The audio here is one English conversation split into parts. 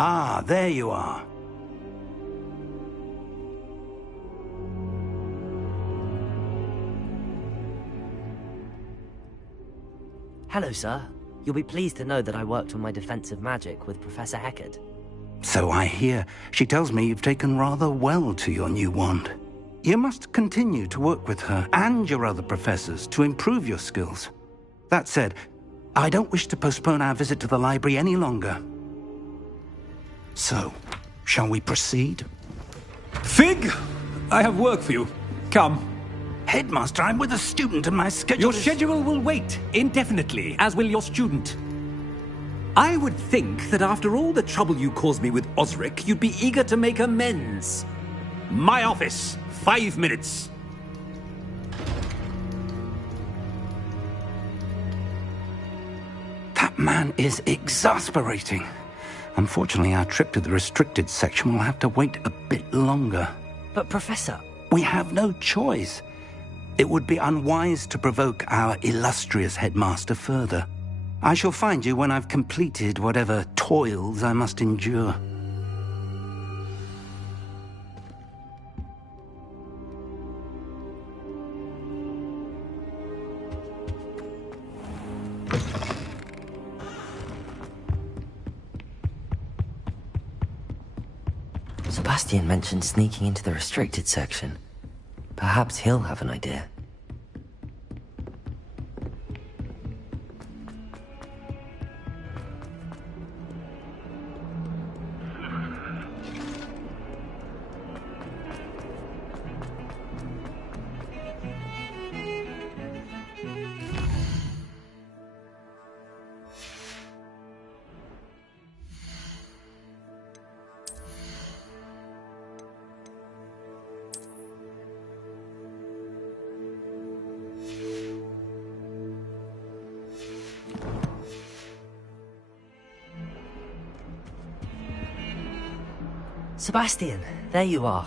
Ah, there you are. Hello, sir. You'll be pleased to know that I worked on my defensive magic with Professor Heckard. So I hear. She tells me you've taken rather well to your new wand. You must continue to work with her and your other professors to improve your skills. That said, I don't wish to postpone our visit to the library any longer. So, shall we proceed? Fig! I have work for you. Come. Headmaster, I'm with a student and my schedule Your schedule will wait indefinitely, as will your student. I would think that after all the trouble you caused me with Osric, you'd be eager to make amends. My office, 5 minutes. That man is exasperating. Unfortunately, our trip to the restricted section will have to wait a bit longer. But, Professor... We have no choice. It would be unwise to provoke our illustrious headmaster further. I shall find you when I've completed whatever toils I must endure. Sebastian mentioned sneaking into the restricted section. Perhaps he'll have an idea. Sebastian, there you are.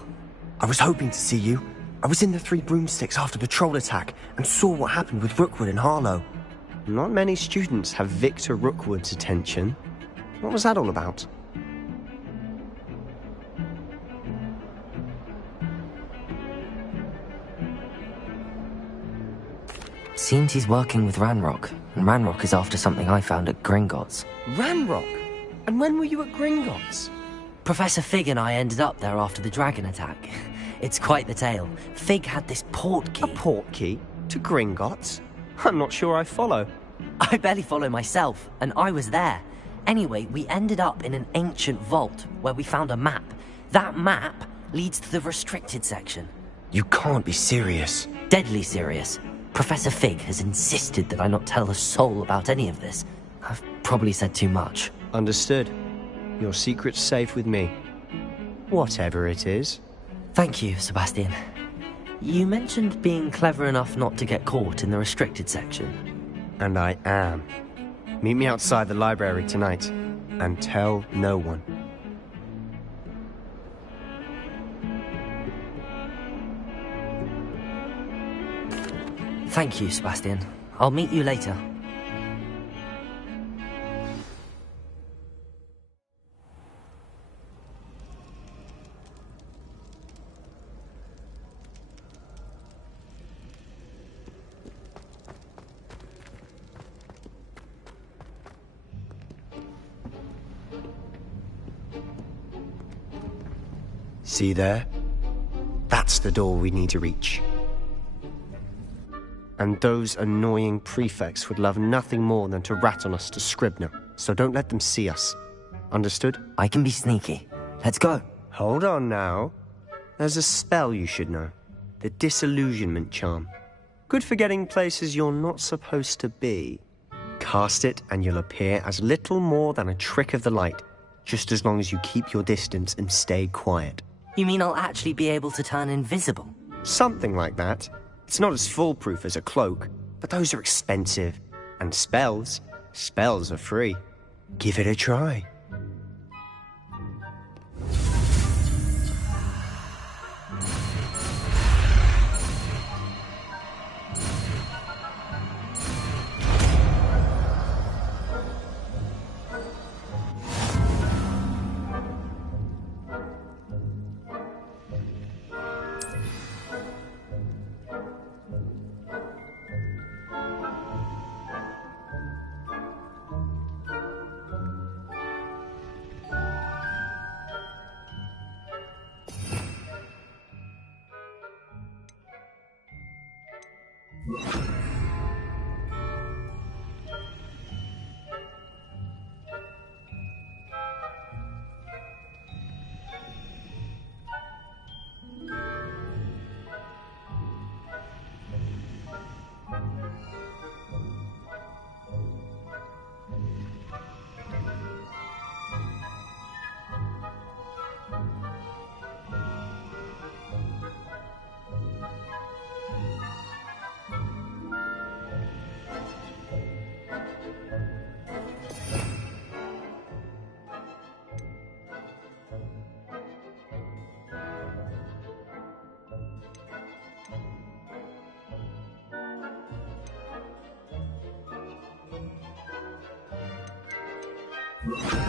I was hoping to see you. I was in the Three Broomsticks after the troll attack and saw what happened with Rookwood and Harlow. Not many students have Victor Rookwood's attention. What was that all about? Seems he's working with Ranrock, and Ranrock is after something I found at Gringotts. Ranrock? And when were you at Gringotts? Professor Fig and I ended up there after the dragon attack. It's quite the tale. Fig had this port key. A port key? To Gringotts? I'm not sure I follow. I barely follow myself, and I was there. Anyway, we ended up in an ancient vault where we found a map. That map leads to the restricted section. You can't be serious. Deadly serious. Professor Fig has insisted that I not tell a soul about any of this. I've probably said too much. Understood. Your secret's safe with me. Whatever it is. Thank you, Sebastian. You mentioned being clever enough not to get caught in the restricted section. And I am. Meet me outside the library tonight, and tell no one. Thank you, Sebastian. I'll meet you later. See there? That's the door we need to reach. And those annoying prefects would love nothing more than to rat on us to Scribner, so don't let them see us. Understood? I can be sneaky. Let's go. Hold on now. There's a spell you should know. The Disillusionment Charm. Good for getting places you're not supposed to be. Cast it and you'll appear as little more than a trick of the light, just as long as you keep your distance and stay quiet. You mean I'll actually be able to turn invisible? Something like that. It's not as foolproof as a cloak, but those are expensive. And spells are free. Give it a try. Quietly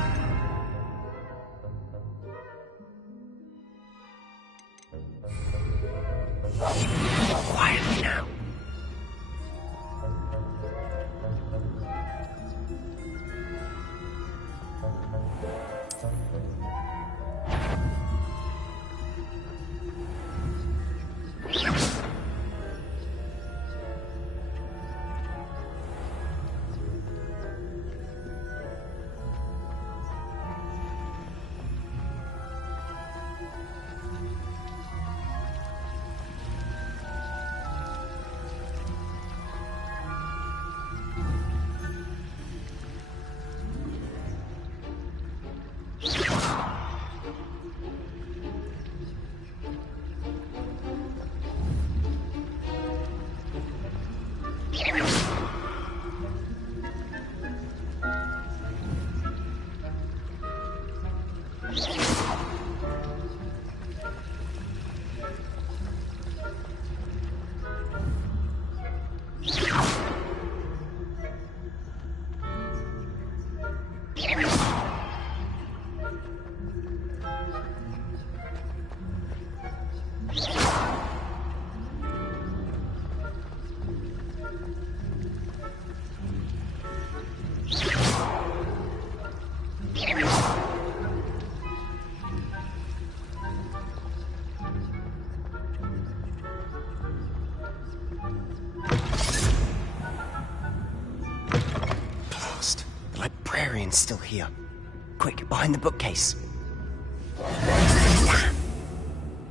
now. Blast. The librarian's still here. Quick, behind the bookcase.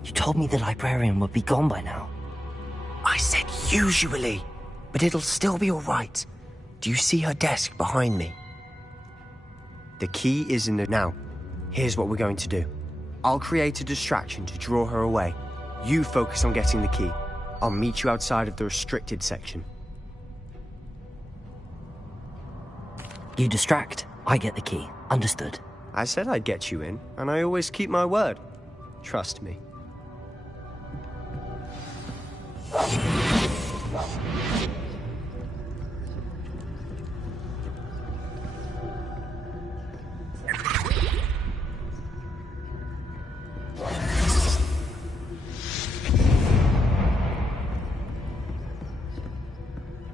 You told me the librarian would be gone by now. I said usually, but it'll still be all right. Do you see her desk behind me? The key is in the... Now, here's what we're going to do. I'll create a distraction to draw her away. You focus on getting the key. I'll meet you outside of the restricted section. You distract, I get the key. Understood. I said I'd get you in, and I always keep my word. Trust me.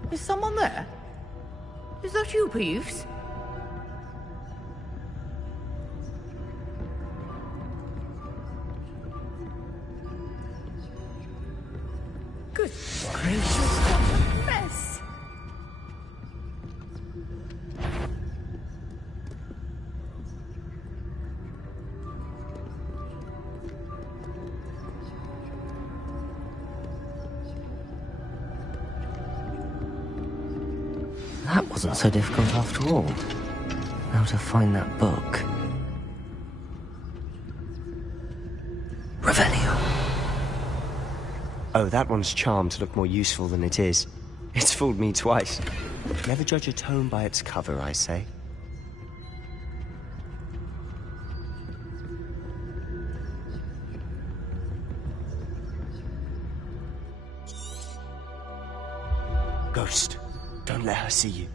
Is someone there? Is that you, Peeves? Good gracious, what a mess! That wasn't so difficult after all. Now to find that book. Revelio. Oh, that one's charmed to look more useful than it is. It's fooled me twice. Never judge a tome by its cover, I say. Ghost, don't let her see you.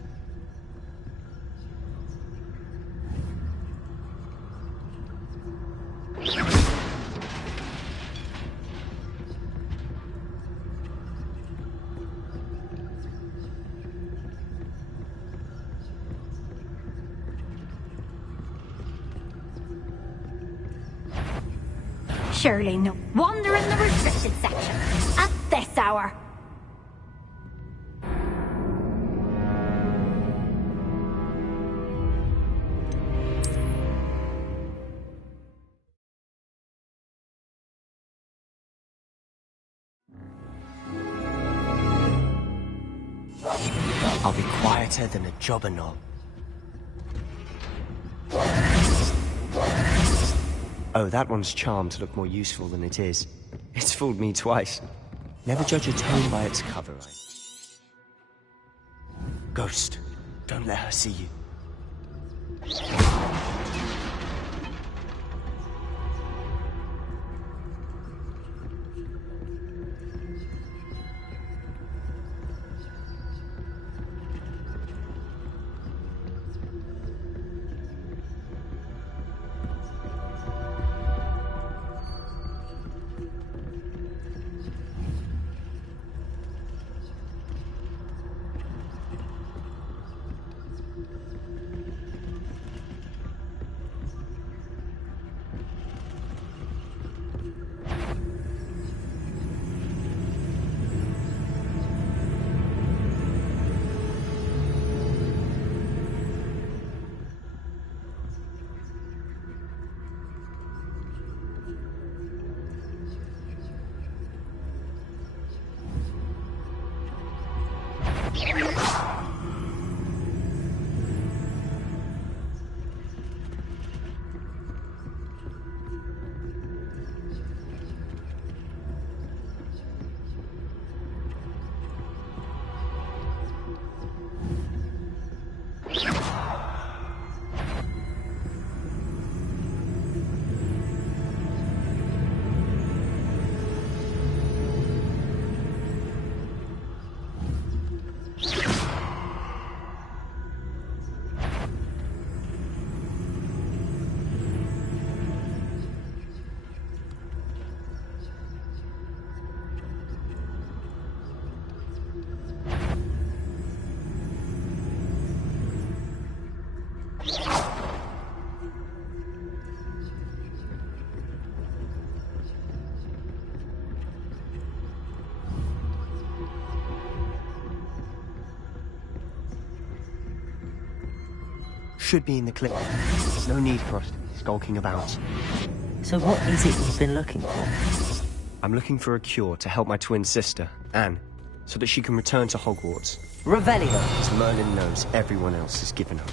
Surely no wonder in the restricted section at this hour. I'll be quieter than a jobber knoll. Oh, that one's charmed to look more useful than it is. It's fooled me twice. Never judge a tome by its cover, I... Ghost, don't let her see you. should be in the clip. There's no need for us to be skulking about. So what is it you've been looking for? I'm looking for a cure to help my twin sister, Anne, so that she can return to Hogwarts. Revelio! As Merlin knows everyone else has given up.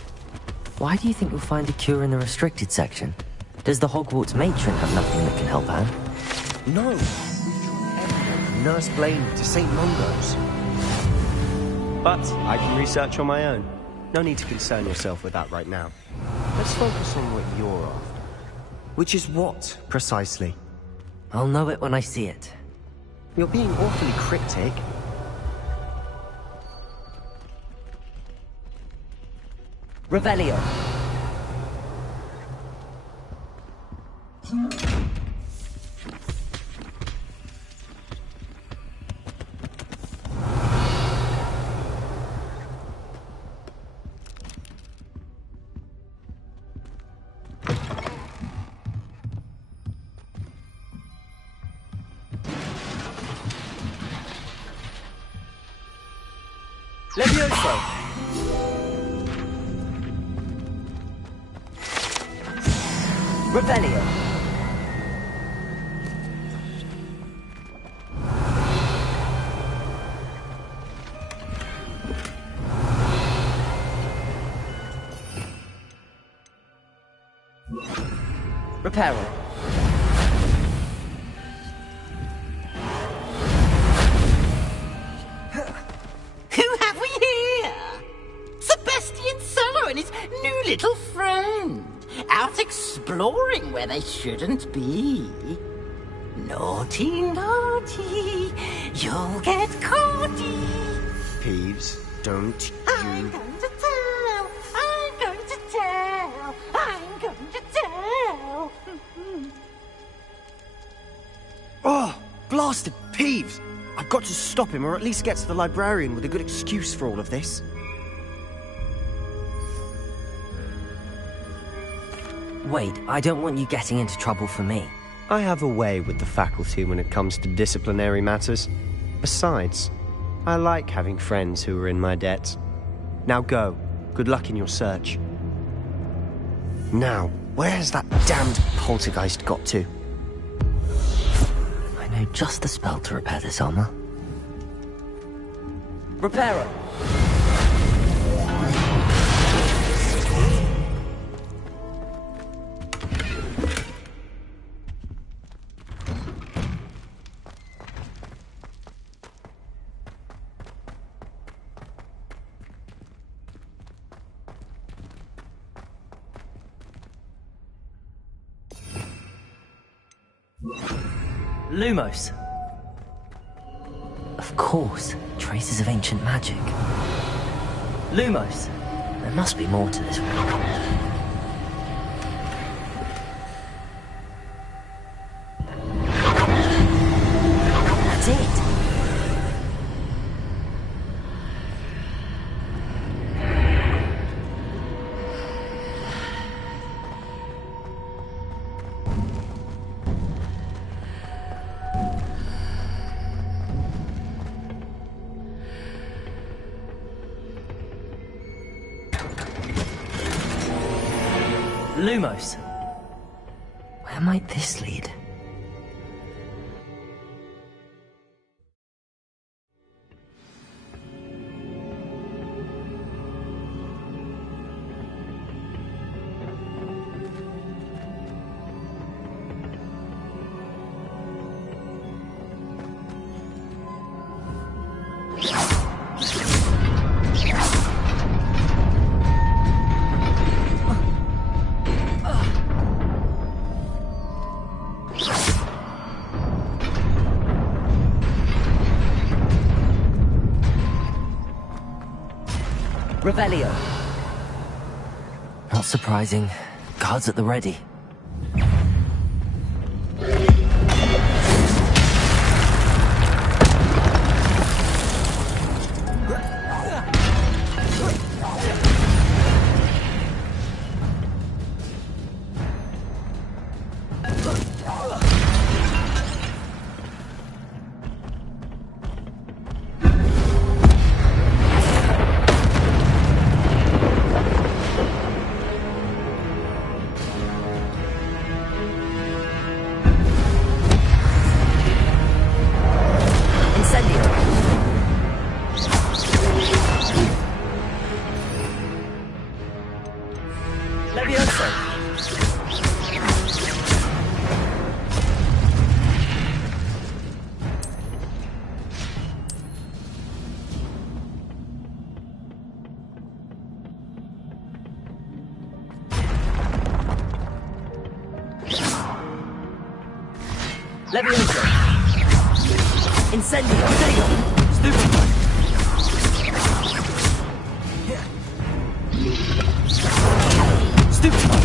Why do you think you'll find a cure in the restricted section? Does the Hogwarts matron have nothing that can help Anne? No! We've tried everyone from Nurse Blaine to St. Mungo's. But I can research on my own. No need to concern yourself with that right now. Let's focus on what you're after. Which is what, precisely? I'll know it when I see it. You're being awfully cryptic. Revelio! Levioso! Revelio! Reparo! Who have we here? Sebastian Solo and his new little friend. Out exploring where they shouldn't be. Naughty, naughty. You'll get caughty. Peeves, don't I'm you... going to tell. I'm going to tell. I'm going to tell. Oh, blasted Peeves! I've got to stop him, or at least get to the librarian with a good excuse for all of this. Wait, I don't want you getting into trouble for me. I have a way with the faculty when it comes to disciplinary matters. Besides, I like having friends who are in my debt. Now go. Good luck in your search. Now, where has that damned poltergeist got to? I know just the spell to repair this armor. Reparo! Lumos. Of course, traces of ancient magic. Lumos. There must be more to this one. That's it. Lumos. Where might this lead? Revelio. Not surprising. Guards at the ready. Levioso! Levioso! Incendio! Protego! Stupefy! Stupefy!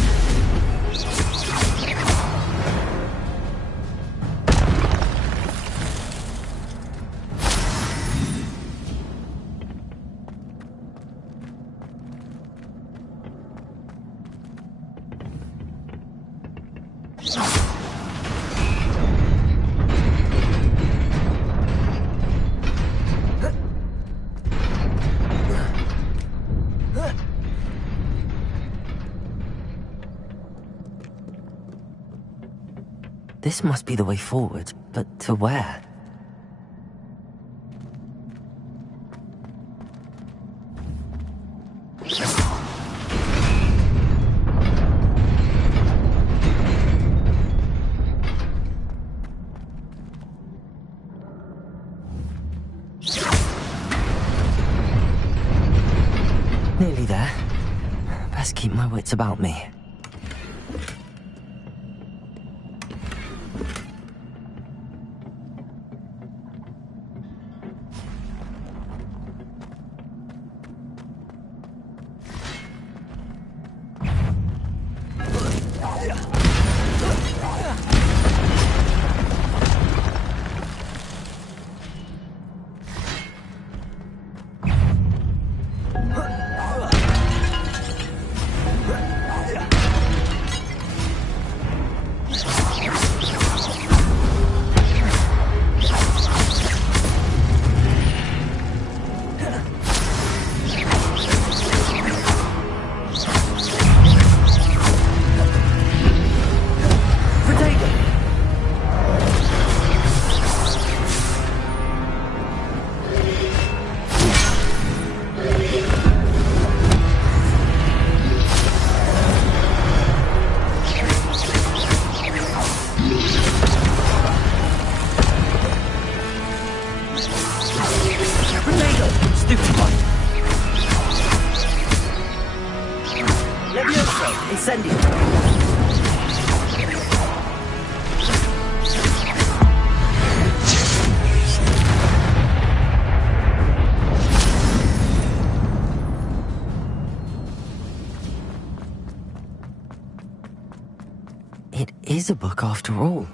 This must be the way forward, but to where? Nearly there. Best keep my wits about me. It is a book after all.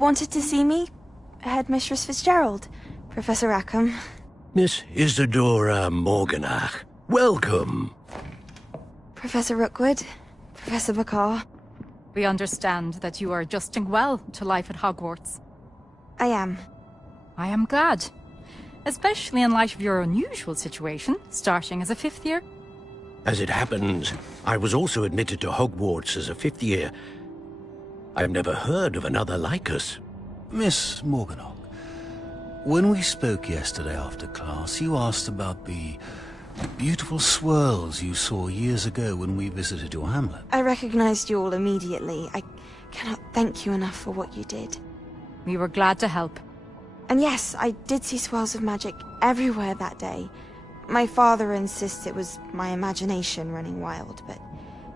wanted to see me? Headmistress Fitzgerald, Professor Rackham. Miss Isadora Morganach, welcome. Professor Rookwood, Professor Bakar. We understand that you are adjusting well to life at Hogwarts. I am. I am glad. Especially in light of your unusual situation, starting as a 5th year. As it happens, I was also admitted to Hogwarts as a 5th year. I've never heard of another like us. Miss Morganach, when we spoke yesterday after class, you asked about the beautiful swirls you saw years ago when we visited your hamlet. I recognized you all immediately. I cannot thank you enough for what you did. We were glad to help. And yes, I did see swirls of magic everywhere that day. My father insists it was my imagination running wild, but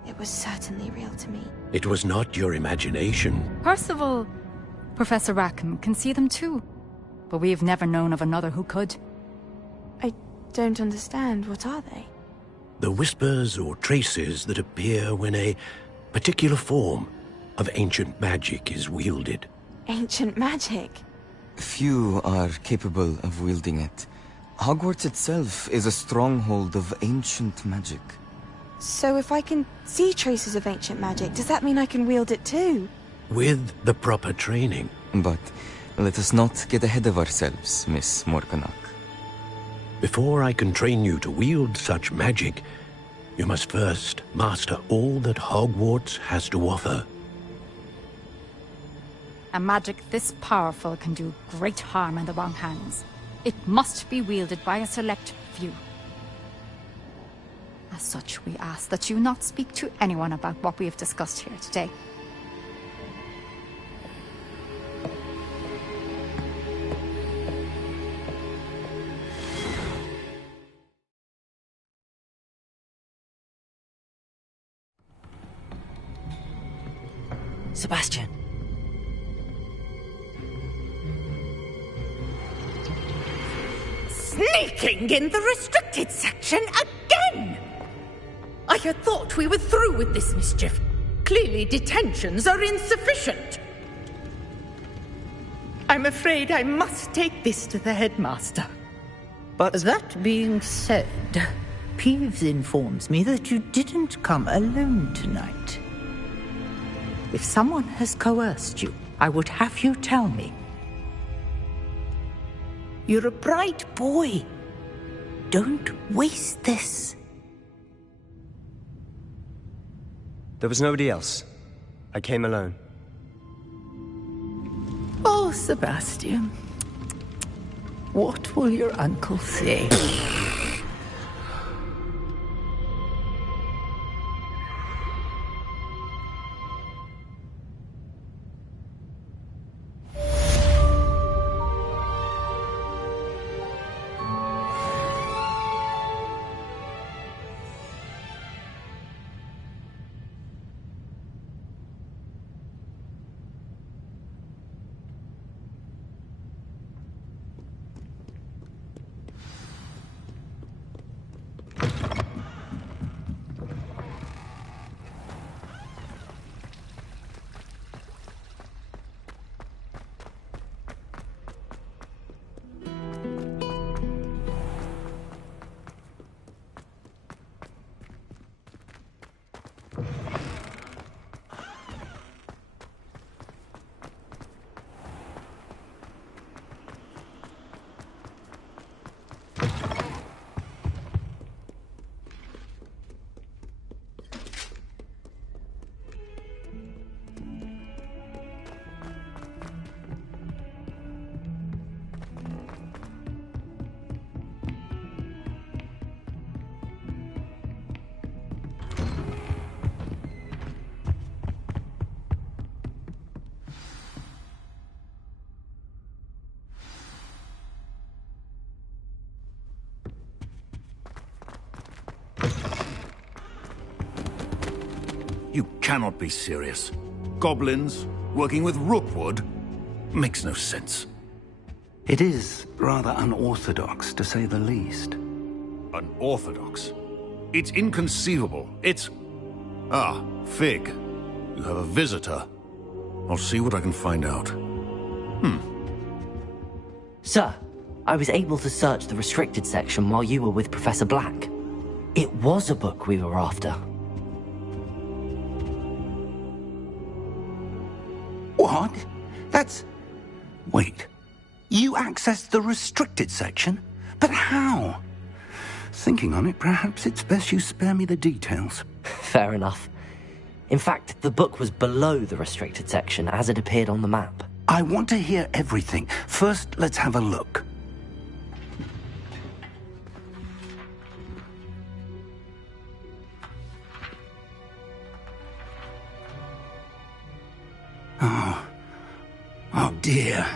it was certainly real to me. It was not your imagination. Percival, Professor Rackham can see them too. But we have never known of another who could. I don't understand. What are they? The whispers or traces that appear when a particular form of ancient magic is wielded. Ancient magic? Few are capable of wielding it. Hogwarts itself is a stronghold of ancient magic. So if I can see traces of ancient magic, does that mean I can wield it too? With the proper training. But let us not get ahead of ourselves, Miss Morganach. Before I can train you to wield such magic, you must first master all that Hogwarts has to offer. A magic this powerful can do great harm in the wrong hands. It must be wielded by a select few. As such, we ask that you not speak to anyone about what we have discussed here today. Sebastian. Sneaking in the restricted section again! I had thought we were through with this mischief. Clearly detentions are insufficient. I'm afraid I must take this to the headmaster. But that being said, Peeves informs me that you didn't come alone tonight. If someone has coerced you, I would have you tell me. You're a bright boy. Don't waste this. There was nobody else. I came alone. Oh, Sebastian. What will your uncle say? You cannot be serious. Goblins working with Rookwood makes no sense. It is rather unorthodox, to say the least. Unorthodox? It's inconceivable. It's... Ah, Fig. You have a visitor. I'll see what I can find out. Sir, I was able to search the restricted section while you were with Professor Black. It was a book we were after. What? That's... Wait. You accessed the restricted section? But how? Thinking on it, perhaps it's best you spare me the details. Fair enough. In fact, the book was below the restricted section as it appeared on the map. I want to hear everything. First, let's have a look. Oh dear.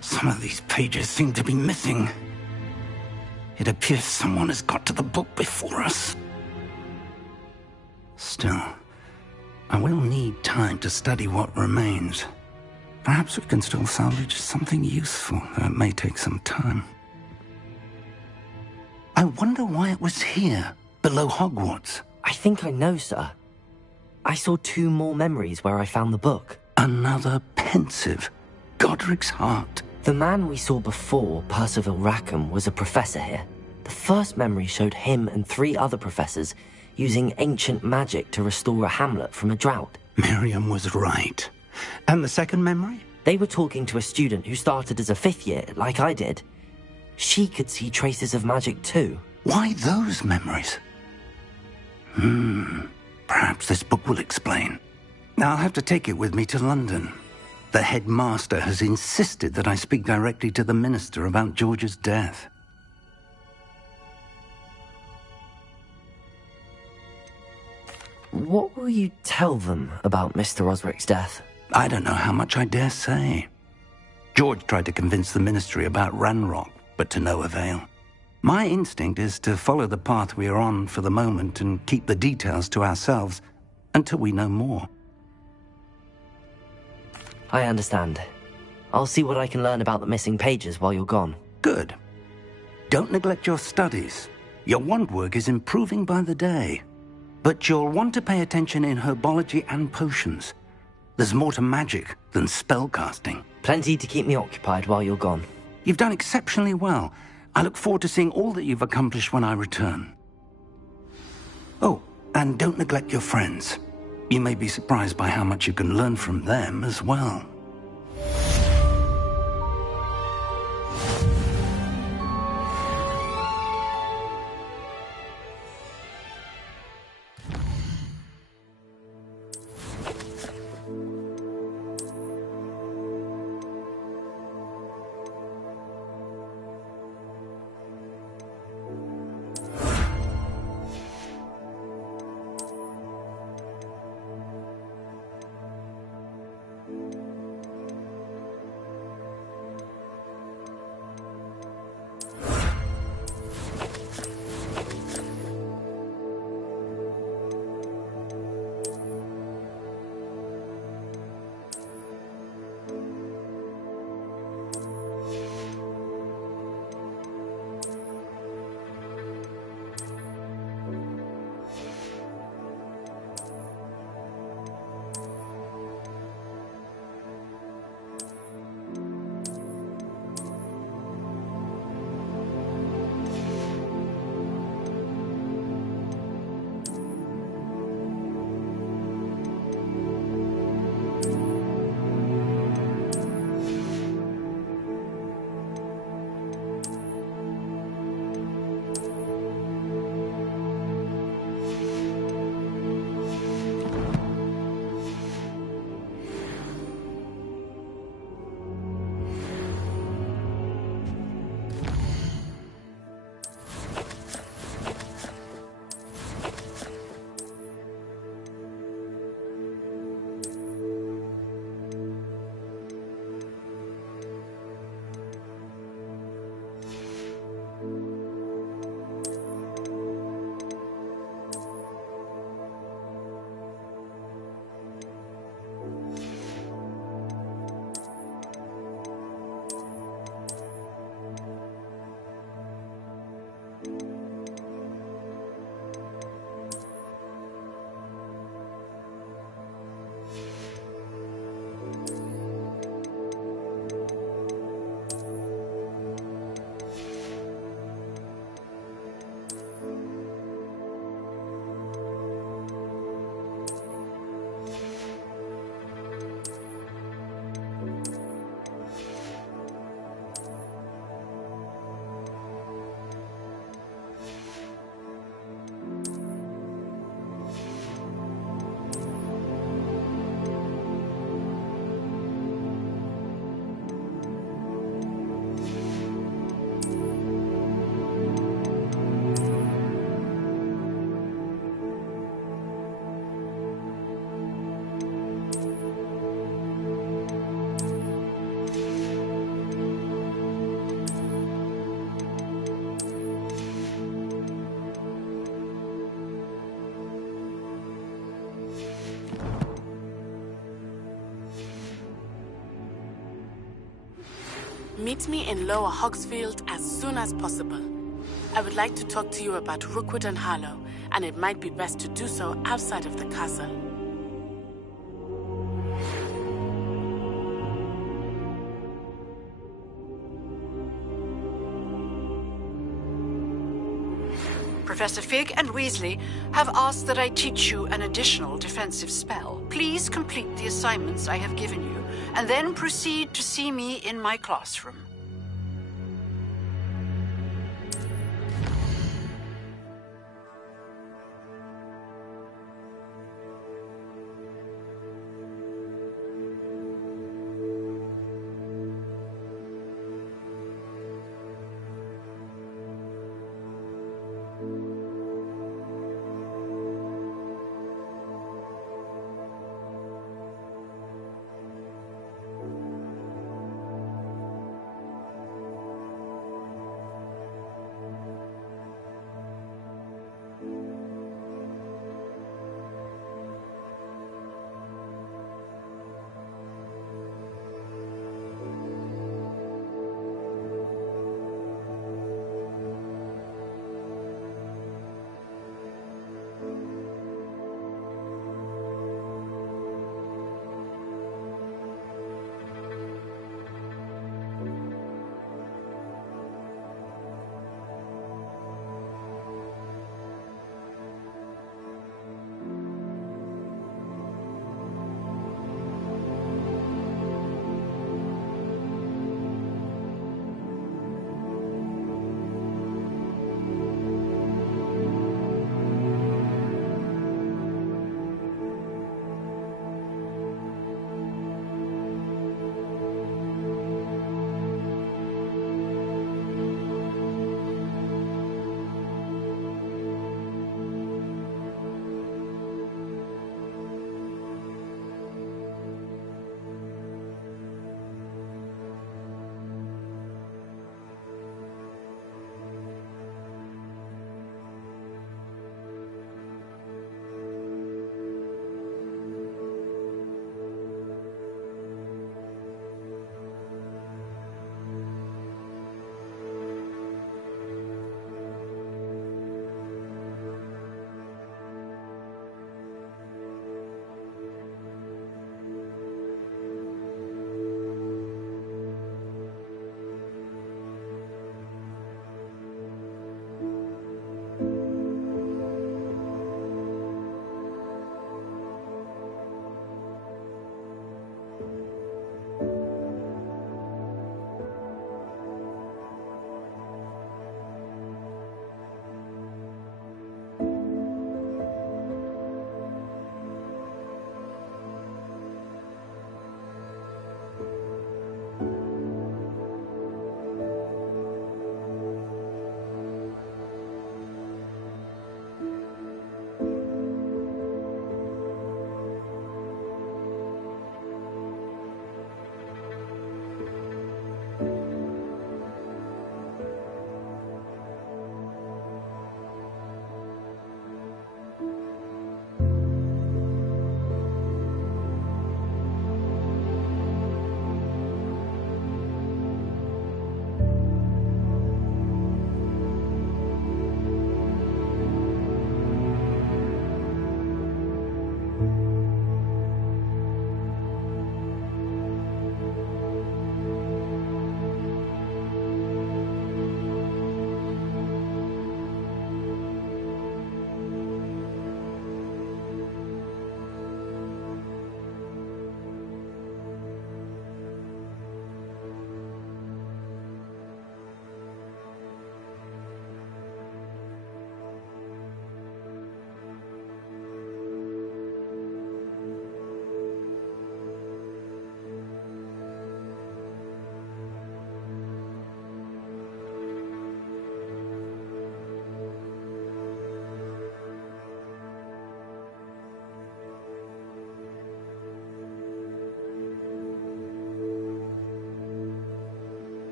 Some of these pages seem to be missing. It appears someone has got to the book before us. Still, I will need time to study what remains. Perhaps we can still salvage something useful, though it may take some time. I wonder why it was here, below Hogwarts. I think I know, sir. I saw 2 more memories where I found the book. Another pensive. Godric's heart. The man we saw before, Percival Rackham, was a professor here. The first memory showed him and 3 other professors using ancient magic to restore a hamlet from a drought. Miriam was right. And the second memory? They were talking to a student who started as a 5th year, like I did. She could see traces of magic too. Why those memories? Perhaps this book will explain. I'll have to take it with me to London. The headmaster has insisted that I speak directly to the minister about George's death. What will you tell them about Mr. Osric's death? I don't know how much I dare say. George tried to convince the ministry about Ranrock, but to no avail. My instinct is to follow the path we are on for the moment and keep the details to ourselves until we know more. I understand. I'll see what I can learn about the missing pages while you're gone. Good. Don't neglect your studies. Your wand work is improving by the day. But you'll want to pay attention in herbology and potions. There's more to magic than spellcasting. Plenty to keep me occupied while you're gone. You've done exceptionally well. I look forward to seeing all that you've accomplished when I return. Oh, and don't neglect your friends. You may be surprised by how much you can learn from them as well. Meet me in Lower Hogsfield as soon as possible. I would like to talk to you about Rookwood and Harlow, and it might be best to do so outside of the castle. Professor Fig and Weasley have asked that I teach you an additional defensive spell. Please complete the assignments I have given you, and then proceed to see me in my classroom.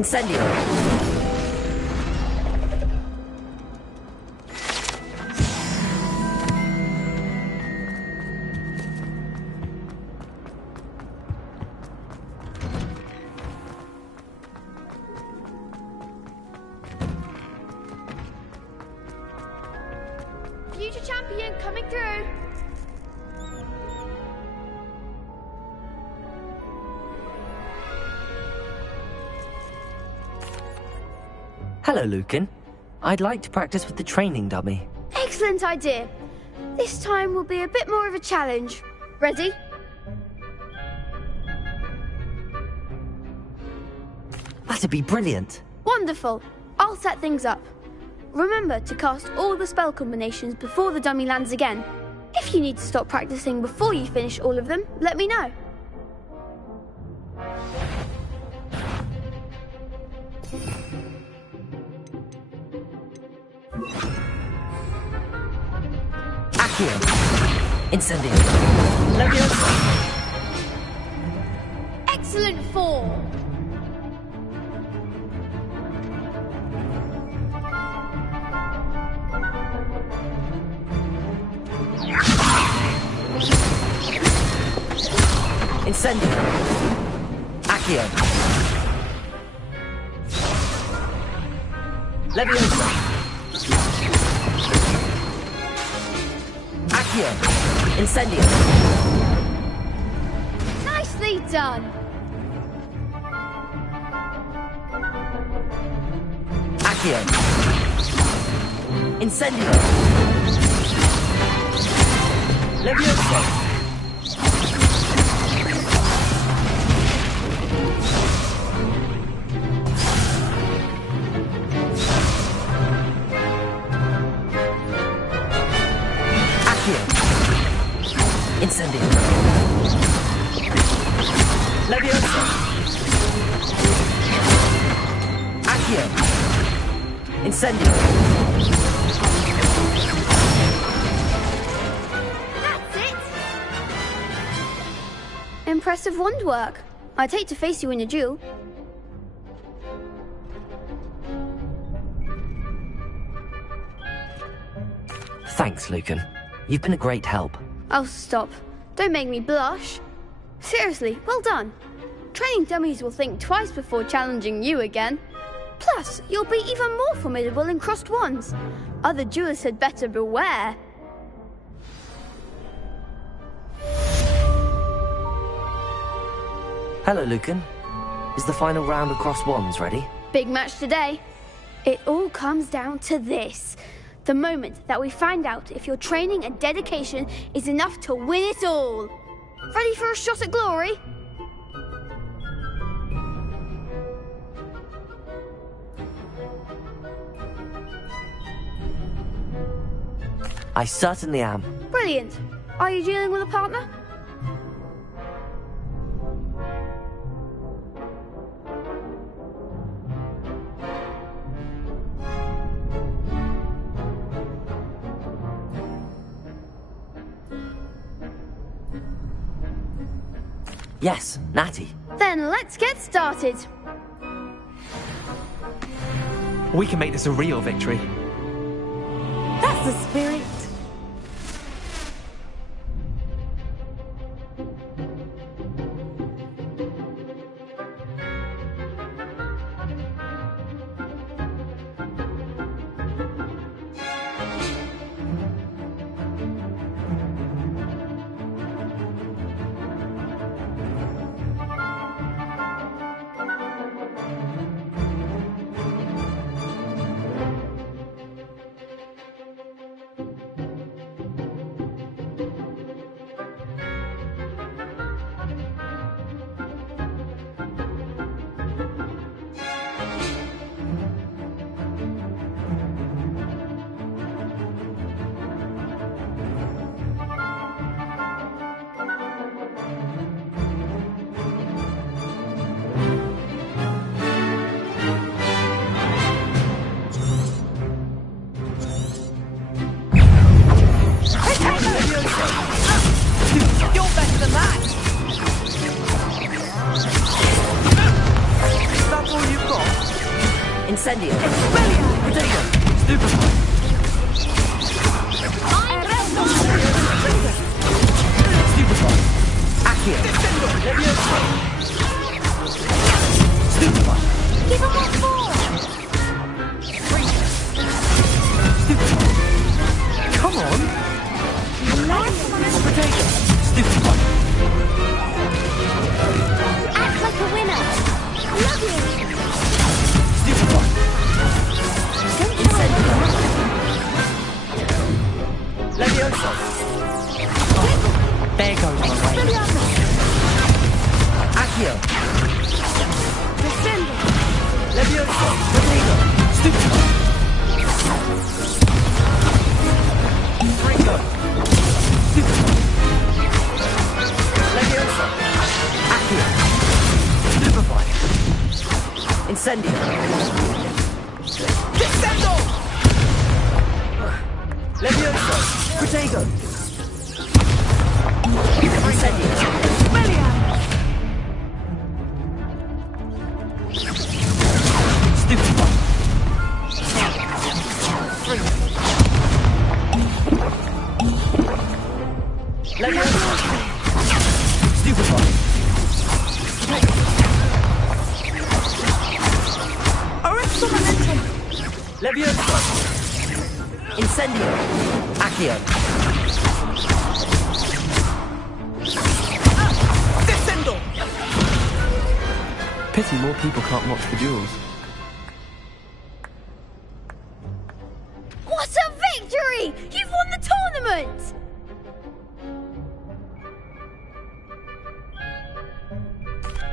Incendio! Future champion coming through. Hello, Lucan. I'd like to practice with the training dummy. Excellent idea. This time will be a bit more of a challenge. Ready? That'd be brilliant. Wonderful. I'll set things up. Remember to cast all the spell combinations before the dummy lands again. If you need to stop practicing before you finish all of them, let me know. Accio! Incendio! Leviosa! Excellent form! Incendio! Accio! Leviosa! Accio! Incendio! Nicely done! Accio! Incendio! Leviosa! Incendio! Leviosa! Accio! Incendio! That's it! Impressive wand work. I'd hate to face you in a duel. Thanks, Lucan. You've been a great help. Oh, stop. Don't make me blush. Seriously, well done. Training dummies will think twice before challenging you again. Plus, you'll be even more formidable in crossed wands. Other duelists had better beware. Hello, Lucan. Is the final round of crossed wands ready? Big match today. It all comes down to this. The moment that we find out if your training and dedication is enough to win it all. Ready for a shot at glory? I certainly am. Brilliant. Are you dealing with a partner? Yes, Natty. Then let's get started. We can make this a real victory. That's the spirit. Incendio! Potato! Stupefy! Stupefy! Accio! Leviosa! Stupefy! Give him what for! Stupefy! Come on! Potato! Stupefy! Act like a winner! Love you! Stupefy! Incendio! Leviosa! There goes my way. Accio! Descendo! Leviosa! Potato! Stupefy! Ringo! Stupefy! Leviosa! Accio! Stupefy! Incendio! Descendo! Leviosa! Protego! Incendio! Stupefy! Leviosa! Stupefy! Arresto momentum! Leviosa! Incendio! Accio! Descendo! Pity more people can't watch the duels. What a victory! You've won the tournament!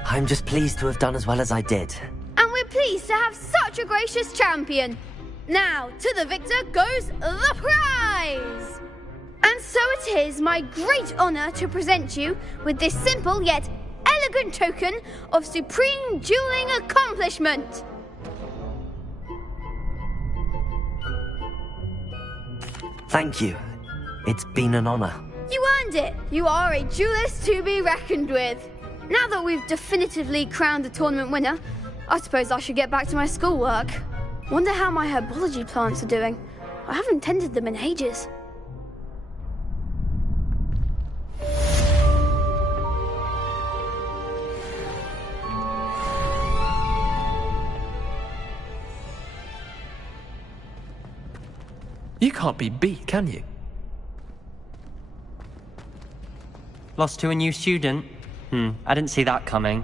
I'm just pleased to have done as well as I did. And we're pleased to have such a gracious champion. Now, to the victor goes the prize! And so it is my great honour to present you with this simple yet elegant token of supreme dueling accomplishment. Thank you. It's been an honor. You earned it. You are a duelist to be reckoned with. Now that we've definitively crowned the tournament winner, I suppose I should get back to my schoolwork. Wonder how my herbology plants are doing. I haven't tended them in ages. You can't be beat, can you? Lost to a new student? I didn't see that coming.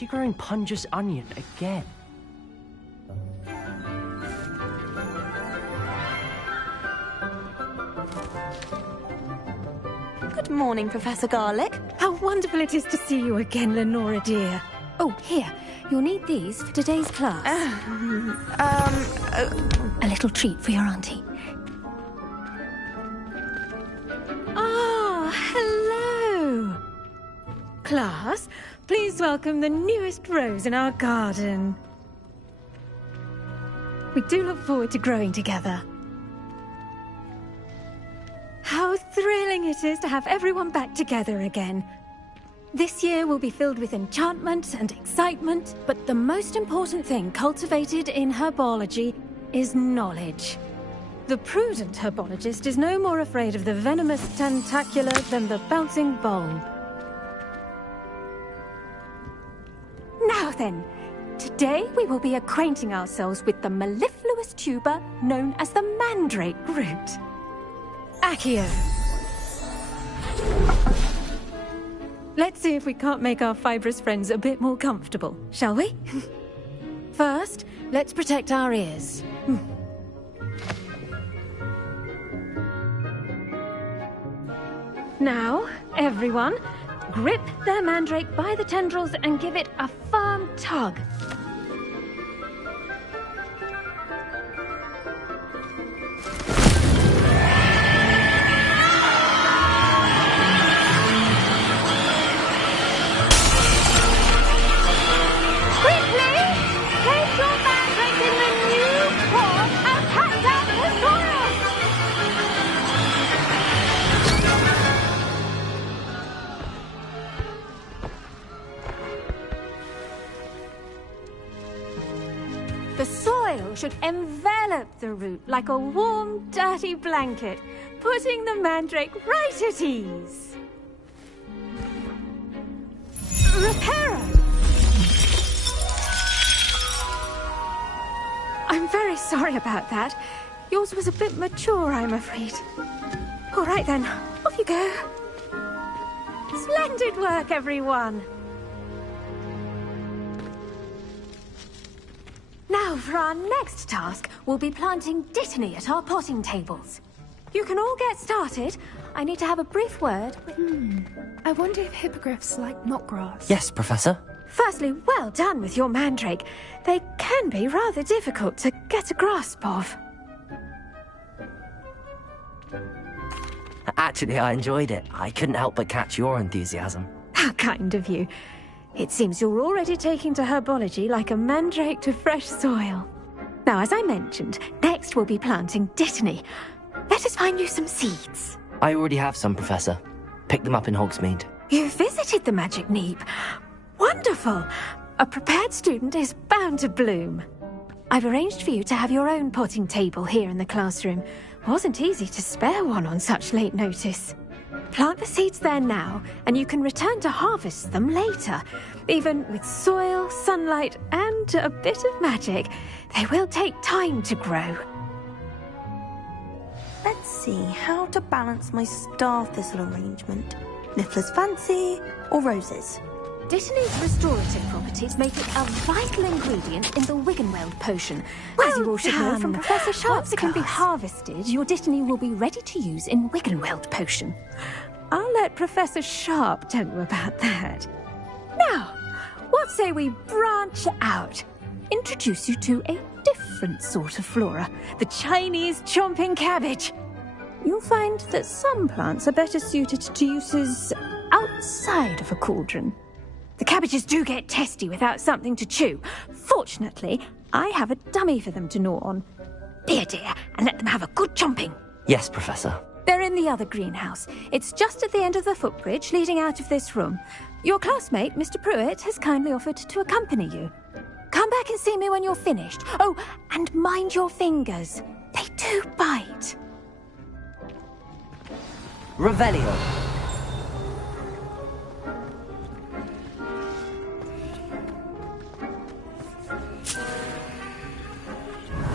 she growing Punja's onion again? Good morning, Professor Garlick. How wonderful it is to see you again, Lenora dear. Oh, here. You'll need these for today's class. A little treat for your auntie. Ah, hello. Class, please welcome the newest rose in our garden. We do look forward to growing together. How thrilling it is to have everyone back together again. This year will be filled with enchantment and excitement, but the most important thing cultivated in herbology is knowledge. The prudent herbologist is no more afraid of the venomous tentacula than the bouncing bulb. Now then, today we will be acquainting ourselves with the mellifluous tuber known as the mandrake root. Accio. Let's see if we can't make our fibrous friends a bit more comfortable, shall we? First, let's protect our ears. Now, everyone, grip their mandrake by the tendrils and give it a firm tug. The soil should envelop the root like a warm, dirty blanket, putting the mandrake right at ease. Reparo! I'm very sorry about that. Yours was a bit mature, I'm afraid. All right then, off you go. Splendid work, everyone. Now, for our next task, we'll be planting dittany at our potting tables. You can all get started. I need to have a brief word with... I wonder if hippogriffs like knotgrass. Yes, Professor. Firstly, well done with your mandrake. They can be rather difficult to get a grasp of. Actually, I enjoyed it. I couldn't help but catch your enthusiasm. How kind of you. It seems you're already taking to herbology like a mandrake to fresh soil. Now, as I mentioned, next we'll be planting dittany. Let us find you some seeds. I already have some, Professor. Picked them up in Hogsmeade. You visited the Magic Neep. Wonderful! A prepared student is bound to bloom. I've arranged for you to have your own potting table here in the classroom. Wasn't easy to spare one on such late notice. Plant the seeds there now, and you can return to harvest them later. Even with soil, sunlight, and a bit of magic, they will take time to grow. Let's see how to balance my star thistle arrangement. Niffler's fancy or roses? Dittany's restorative properties make it a vital ingredient in the Wiggenweld potion. As you all should know from Professor Sharp's Once it can be harvested, your dittany will be ready to use in Wiggenweld potion. I'll let Professor Sharp tell you about that. Now, what say we branch out? Introduce you to a different sort of flora, the Chinese chomping cabbage. You'll find that some plants are better suited to uses outside of a cauldron. The cabbages do get testy without something to chew. Fortunately, I have a dummy for them to gnaw on. Dear, and let them have a good chomping. Yes, Professor. They're in the other greenhouse. It's just at the end of the footbridge leading out of this room. Your classmate, Mr. Pruitt, has kindly offered to accompany you. Come back and see me when you're finished. Oh, and mind your fingers. They do bite. Revelio.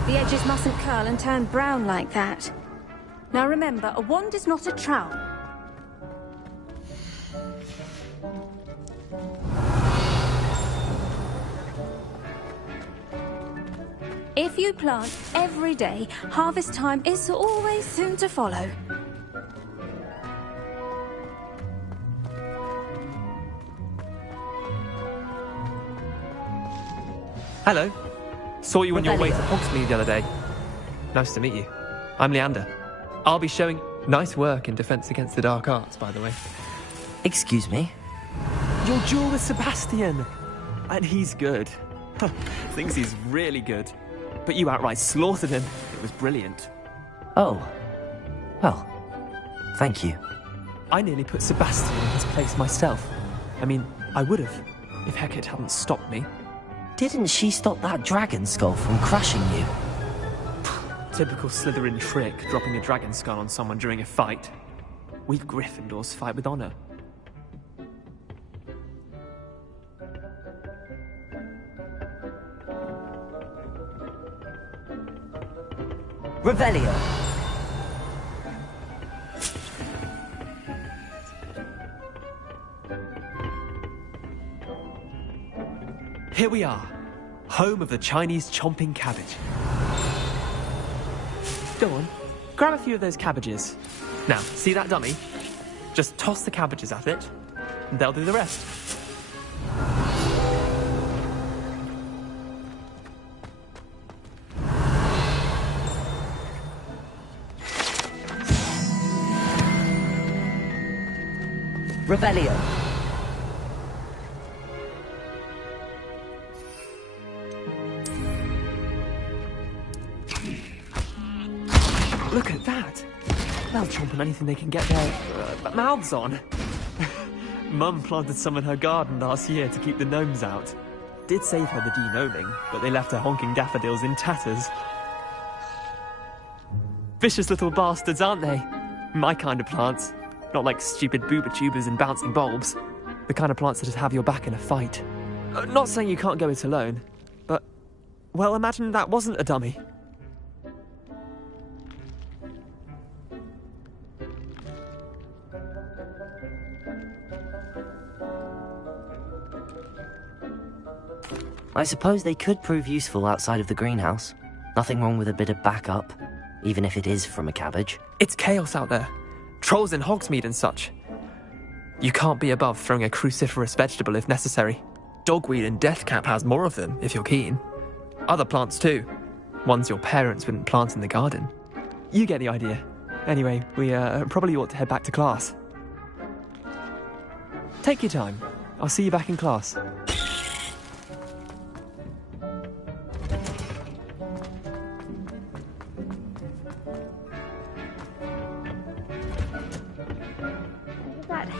The edges mustn't curl and turn brown like that. Now remember, a wand is not a trowel. If you plant every day, harvest time is always soon to follow. Hello. Saw you on your way to Hogsmeade the other day. Nice to meet you. I'm Leander. I'll be showing nice work in Defense Against the Dark Arts, by the way. Excuse me? Your duel with Sebastian! And he's good. Thinks he's really good. But you outright slaughtered him. It was brilliant. Oh. Well, thank you. I nearly put Sebastian in his place myself. I mean, I would have, if Hecate hadn't stopped me. Didn't she stop that dragon skull from crushing you? Typical Slytherin trick, dropping a dragon skull on someone during a fight. We Gryffindors fight with honor. Revelio. Here we are, home of the Chinese chomping cabbage. Go on, grab a few of those cabbages. Now, see that dummy? Just toss the cabbages at it, and they'll do the rest. Revelio. Look at that! They'll chomp on anything they can get their mouths on. Mum planted some in her garden last year to keep the gnomes out. Did save her the de-gnoming, but they left her honking daffodils in tatters. Vicious little bastards, aren't they? My kind of plants. Not like stupid booba tubers and bouncing bulbs. The kind of plants that just have your back in a fight. Not saying you can't go it alone, but, well, imagine that wasn't a dummy. I suppose they could prove useful outside of the greenhouse. Nothing wrong with a bit of backup, even if it is from a cabbage. It's chaos out there. Trolls in Hogsmeade and such. You can't be above throwing a cruciferous vegetable if necessary. Dogweed and deathcap has more of them, if you're keen. Other plants too. Ones your parents wouldn't plant in the garden. You get the idea. Anyway, we probably ought to head back to class. Take your time. I'll see you back in class.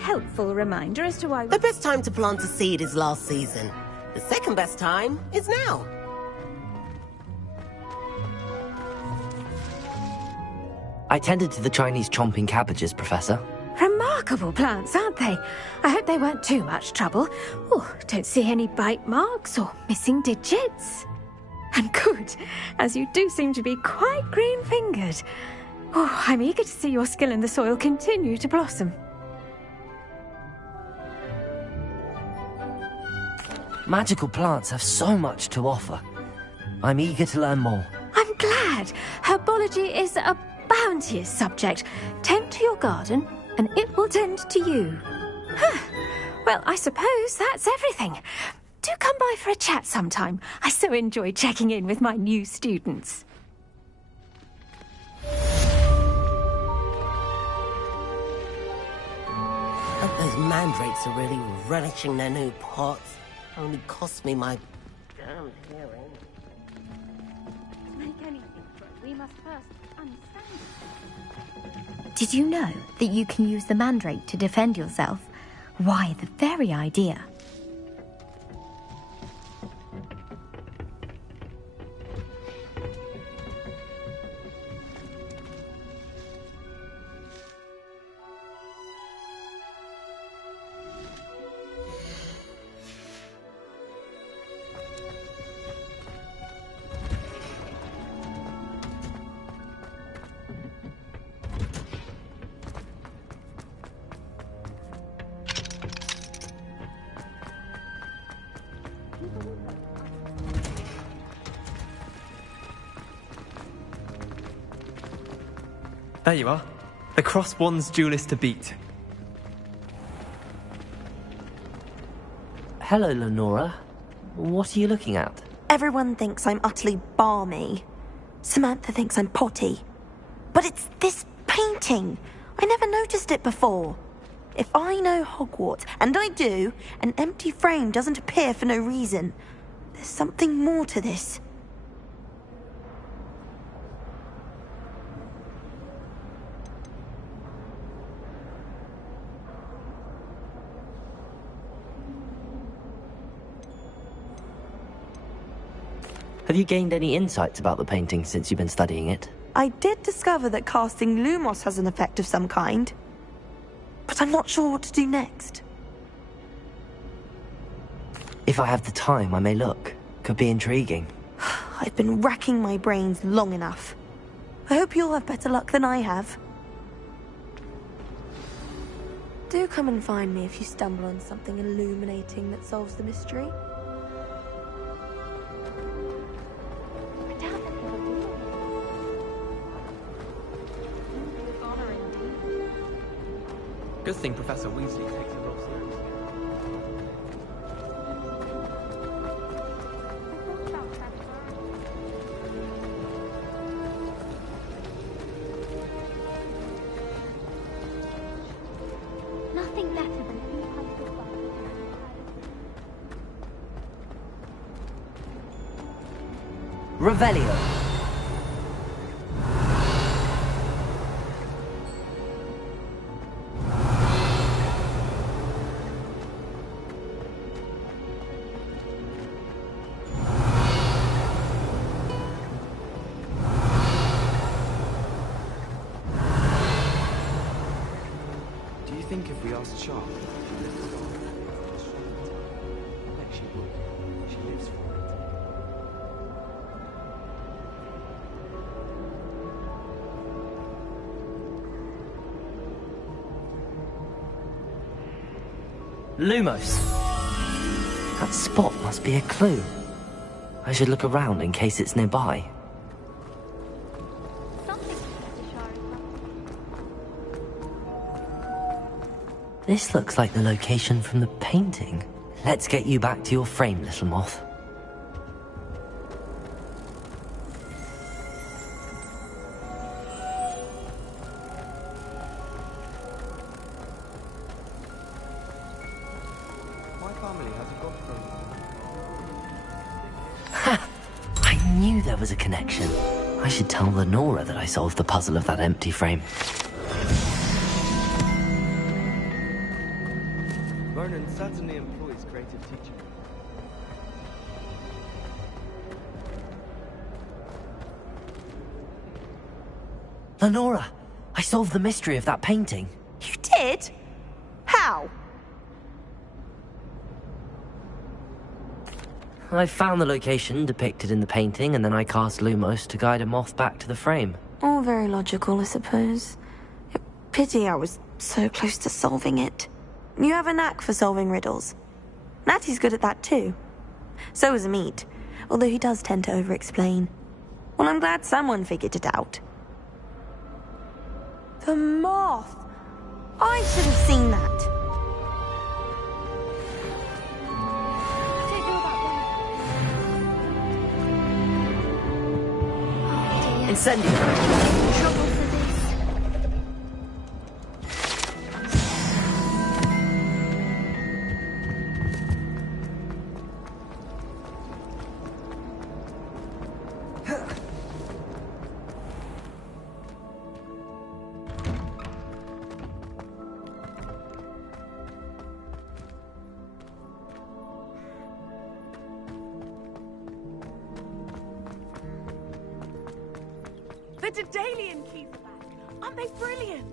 Helpful reminder as to why... The best time to plant a seed is last season. The second best time is now. I tended to the Chinese chomping cabbages, Professor. Remarkable plants, aren't they? I hope they weren't too much trouble. Oh, don't see any bite marks or missing digits. And good, as you do seem to be quite green-fingered. Oh, I'm eager to see your skill in the soil continue to blossom. Magical plants have so much to offer. I'm eager to learn more. I'm glad. Herbology is a bounteous subject. Tend to your garden, and it will tend to you. Well, I suppose that's everything. Do come by for a chat sometime. I so enjoy checking in with my new students. Hope those mandrakes are really relishing their new pots. Only cost me my damn hearing. Make anything, but we must first understand. Did you know that you can use the mandrake to defend yourself? Why, the very idea. There you are. The Cross Wands duelist to beat. Hello, Lenora. What are you looking at? Everyone thinks I'm utterly balmy. Samantha thinks I'm potty. But it's this painting. I never noticed it before. If I know Hogwarts, and I do, an empty frame doesn't appear for no reason. There's something more to this. Have you gained any insights about the painting since you've been studying it? I did discover that casting Lumos has an effect of some kind. But I'm not sure what to do next. If I have the time, I may look. Could be intriguing. I've been racking my brains long enough. I hope you'll have better luck than I have. Do come and find me if you stumble on something illuminating that solves the mystery. Good thing Professor Weasley takes it real seriously. Nothing better than Revelio. I think if we asked Charlotte, I bet she would. She lives for it. Lumos. That spot must be a clue. I should look around in case it's nearby. This looks like the location from the painting. Let's get you back to your frame, little moth. My family has a golf program. Ha! I knew there was a connection. I should tell Lenora that I solved the puzzle of that empty frame. Vernon certainly employs creative teaching. Lenora, I solved the mystery of that painting. You did? How? I found the location depicted in the painting, and then I cast Lumos to guide a moth back to the frame. All very logical, I suppose. Pity I was so close to solving it. You have a knack for solving riddles. Natty's good at that too. So is Amit, although he does tend to over-explain. Well, I'm glad someone figured it out. The moth! I should have seen that. Incendio! The Daedalian keys are back. Aren't they brilliant?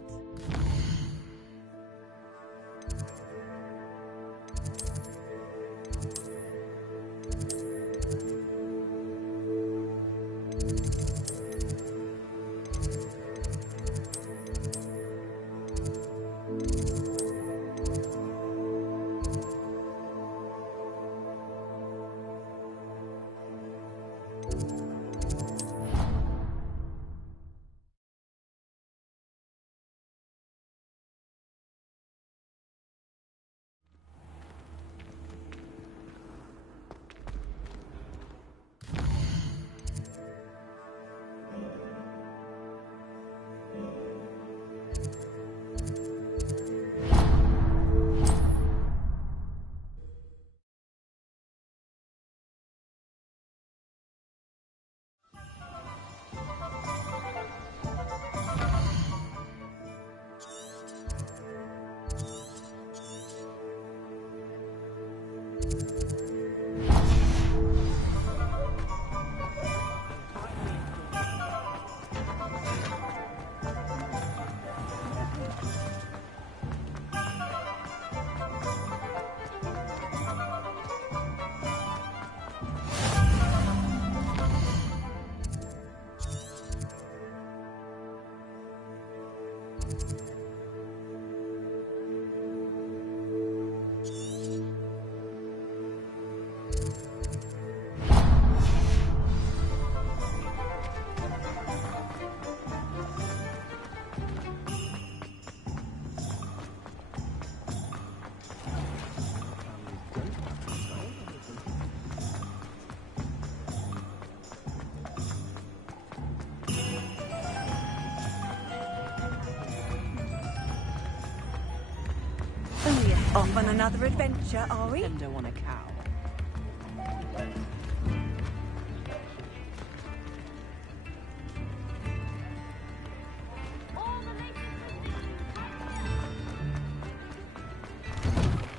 Off on another adventure, are we? Tender on a cow.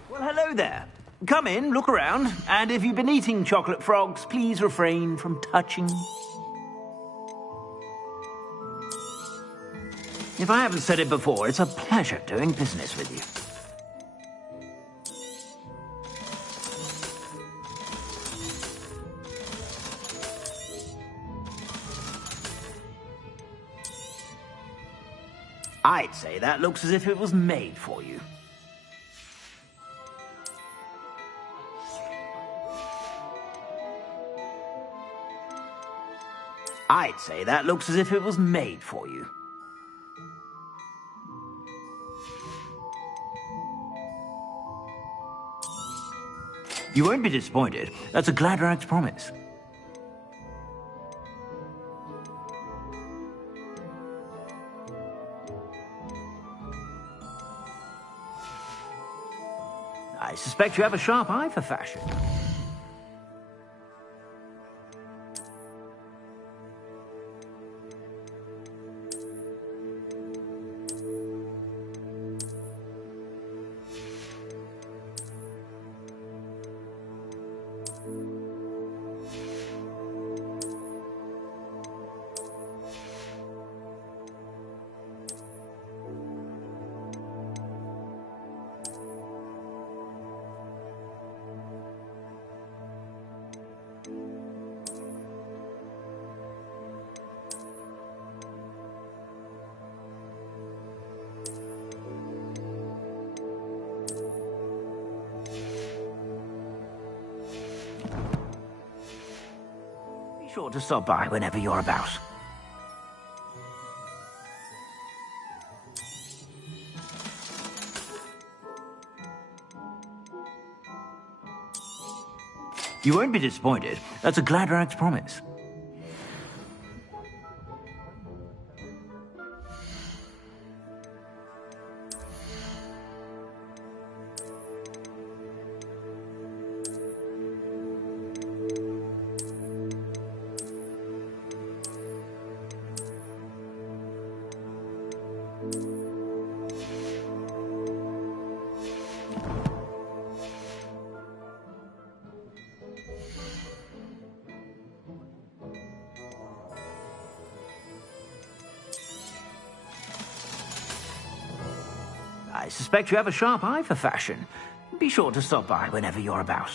Well, hello there. Come in, look around, and if you've been eating chocolate frogs, please refrain from touching. If I haven't said it before, it's a pleasure doing business with you. I'd say that looks as if it was made for you. I'd say that looks as if it was made for you. You won't be disappointed. That's a Gladrag's promise. I suspect you have a sharp eye for fashion. Be sure to stop by whenever you're about. You won't be disappointed. That's a Gladrag's promise. I suspect you have a sharp eye for fashion. Be sure to stop by whenever you're about.